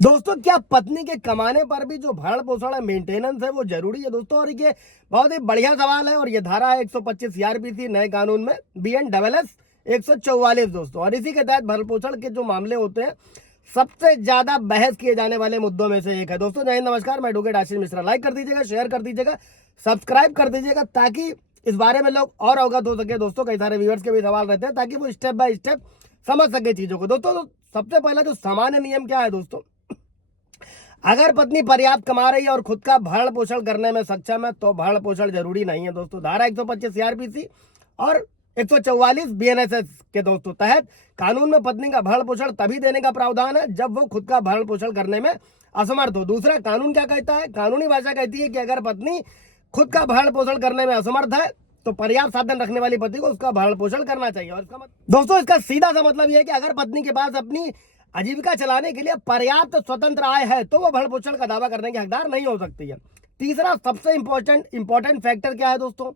दोस्तों क्या पत्नी के कमाने पर भी जो भरण पोषण है, मेंटेनेंस है, वो जरूरी है दोस्तों। और ये बहुत ही बढ़िया सवाल है और ये धारा है 125 सीआरपीसी नए कानून में बीएन डबल एस 144 दोस्तों। और इसी के तहत भरण पोषण के जो मामले होते हैं, सबसे ज्यादा बहस किए जाने वाले मुद्दों में से एक है दोस्तों। जय हिंद, नमस्कार, मैं एडवोकेट आशीष मिश्रा। लाइक कर दीजिएगा, शेयर कर दीजिएगा, सब्सक्राइब कर दीजिएगा ताकि इस बारे में लोग और अवगत हो सके दोस्तों। कई सारे व्यूअर्स के भी सवाल रहते हैं ताकि वो स्टेप बाय स्टेप समझ सके चीजों को दोस्तों। तो सबसे पहला जो सामान्य नियम क्या है दोस्तों, अगर पत्नी पर्याप्त कमा रही है और खुद का भरण पोषण करने में सक्षम है तो भरण पोषण जरूरी नहीं है दोस्तों। धारा 125 सीआरपीसी और 144 बीएनएसएस के दोस्तों तहत कानून में पत्नी का भरण पोषण तभी देने का प्रावधान है जब वो खुद का भरण पोषण करने में असमर्थ हो। दूसरा, कानून क्या कहता है? कानूनी भाषा कहती है कि अगर पत्नी खुद का भरण पोषण करने में असमर्थ है तो पर्याप्त साधन रखने वाली पति को उसका भरण पोषण करना चाहिए। और इसका दोस्तों, इसका सीधा सा मतलब यह है कि अगर पत्नी के पास अपनी आजीविका चलाने के लिए पर्याप्त स्वतंत्र आय है तो वो भरण पोषण का दावा करने के हकदार नहीं हो सकती है। तीसरा सबसे इंपॉर्टेंट फैक्टर क्या है दोस्तों,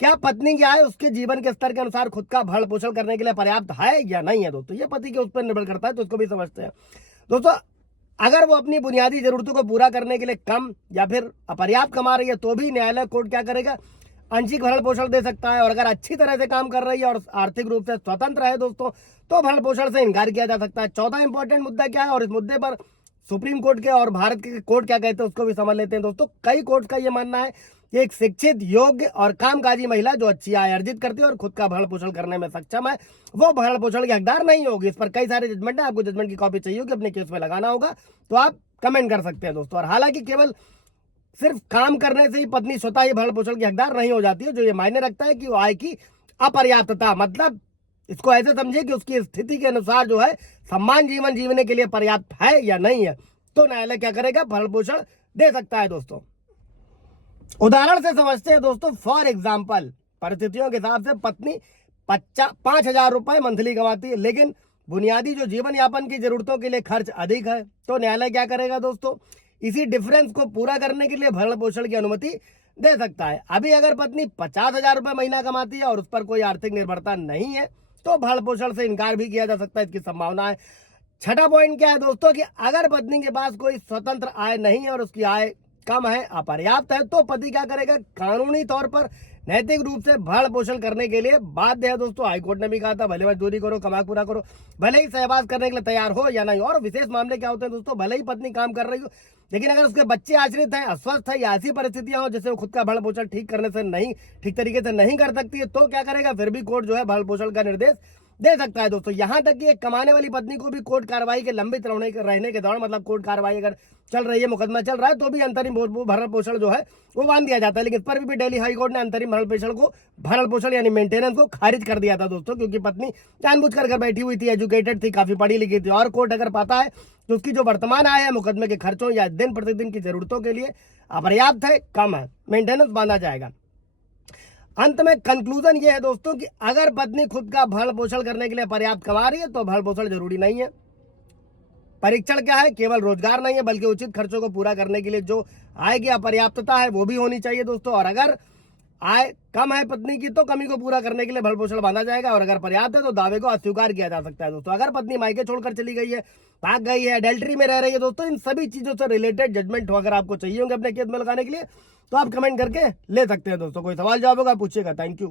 क्या पत्नी की आय उसके जीवन के स्तर के अनुसार खुद का भरण पोषण करने के लिए पर्याप्त है या नहीं है दोस्तों। ये पति के उस पर निर्भर करता है, तो इसको भी समझते हैं दोस्तों। अगर वो अपनी बुनियादी जरूरतों को पूरा करने के लिए कम या फिर अपर्याप्त कमा रही है तो भी न्यायालय कोर्ट क्या करेगा, आंशिक भरण पोषण दे सकता है। और अगर अच्छी तरह से काम कर रही है और आर्थिक रूप से स्वतंत्र है दोस्तों तो भरण पोषण से इनकार किया जा सकता है। चौथा इंपॉर्टेंट मुद्दा क्या है, और इस मुद्दे पर सुप्रीम कोर्ट के और भारत के कोर्ट क्या कहते हैं उसको भी समझ लेते हैं दोस्तों। कई कोर्ट का यह मानना है कि एक शिक्षित, योग्य और कामकाजी महिला जो अच्छी आय अर्जित करती है और खुद का भरण पोषण करने में सक्षम है वो भरण पोषण के हकदार नहीं होगी। इस पर कई सारे जजमेंट है, आपको जजमेंट की कॉपी चाहिए होगी, अपने केस में लगाना होगा तो आप कमेंट कर सकते हैं दोस्तों। और हालांकि केवल सिर्फ काम करने से ही पत्नी स्वतः ही भरण पोषण की हकदार नहीं हो जाती है। जो ये मायने रखता है कि वो आय की अपर्याप्तता, मतलब इसको ऐसे समझे कि उसकी स्थिति के अनुसार जो है सम्मान जीवन जीने के लिए पर्याप्त है या नहीं है, तो न्यायालय क्या करेगा, भरण पोषण दे सकता है दोस्तों। उदाहरण से समझते हैं दोस्तों। फॉर एग्जाम्पल, परिस्थितियों के हिसाब से पत्नी 5,000 रुपए मंथली कमाती है लेकिन बुनियादी जो जीवन यापन की जरूरतों के लिए खर्च अधिक है, तो न्यायालय क्या करेगा दोस्तों, इसी डिफरेंस को पूरा करने के लिए भरण पोषण की अनुमति दे सकता है। अभी अगर पत्नी 50,000 रुपए महीना कमाती है और उस पर कोई आर्थिक निर्भरता नहीं है तो भरण पोषण से इनकार भी किया जा सकता है, इसकी संभावना है। छठा पॉइंट क्या है दोस्तों, कि अगर पत्नी के पास कोई स्वतंत्र आय नहीं है और उसकी आय कम है, अपर्याप्त है, तो पति क्या करेगा, कानूनी तौर पर नैतिक रूप से भरण पोषण करने के लिए बाध्य है दोस्तों। हाईकोर्ट ने भी कहा था भले मजदूरी करो, कमा पूरा करो, भले ही सहवास करने के लिए तैयार हो या नहीं। और विशेष मामले क्या होते हैं दोस्तों, भले ही पत्नी काम कर रही हो लेकिन अगर उसके बच्चे आश्रित हैं, अस्वस्थ है या ऐसी परिस्थितियां हो जैसे वो खुद का भरण पोषण ठीक तरीके से नहीं कर सकती है, तो क्या करेगा, फिर भी कोर्ट जो है भरण पोषण का निर्देश दे सकता है दोस्तों। यहां तक कि एक कमाने वाली पत्नी को भी कोर्ट कार्रवाई के लंबित रहने के दौरान, मतलब कोर्ट कार्रवाई अगर चल रही है, मुकदमा चल रहा है, तो भी अंतरिम भरण पोषण जो है वो बांध दिया जाता है। लेकिन इस पर भी दिल्ली हाई कोर्ट ने अंतरिम भरण पोषण यानी मेंटेनेंस को खारिज कर दिया था दोस्तों, क्योंकि पत्नी जानबूझकर घर बैठी हुई थी, एजुकेटेड थी, काफी पढ़ी लिखी थी। और कोर्ट अगर पाता है तो उसकी जो वर्तमान आय है मुकदमे के खर्चों या दिन प्रतिदिन की जरूरतों के लिए अपर्याप्त है, कम है, मेंटेनेंस बांधा जाएगा। अंत में कंक्लूजन ये है दोस्तों कि अगर पत्नी खुद का भरण पोषण करने के लिए पर्याप्त कमा रही है तो भरण पोषण जरूरी नहीं है। परीक्षण क्या है, केवल रोजगार नहीं है बल्कि उचित खर्चों को पूरा करने के लिए जो आय की अपर्याप्तता है वो भी होनी चाहिए दोस्तों। और अगर आय कम है पत्नी की तो कमी को पूरा करने के लिए भरण पोषण बांधा जाएगा, और अगर पर्याप्त है तो दावे को अस्वीकार किया जा सकता है दोस्तों। अगर पत्नी मायके छोड़कर चली गई है, भाग गई है, एडल्ट्री में रह रही है दोस्तों, इन सभी चीजों से रिलेटेड जजमेंट हो अगर आपको चाहिए होंगे अपने केस में लगाने के लिए तो आप कमेंट करके ले सकते हैं दोस्तों। कोई सवाल जवाब होगा पूछिएगा। Thank you.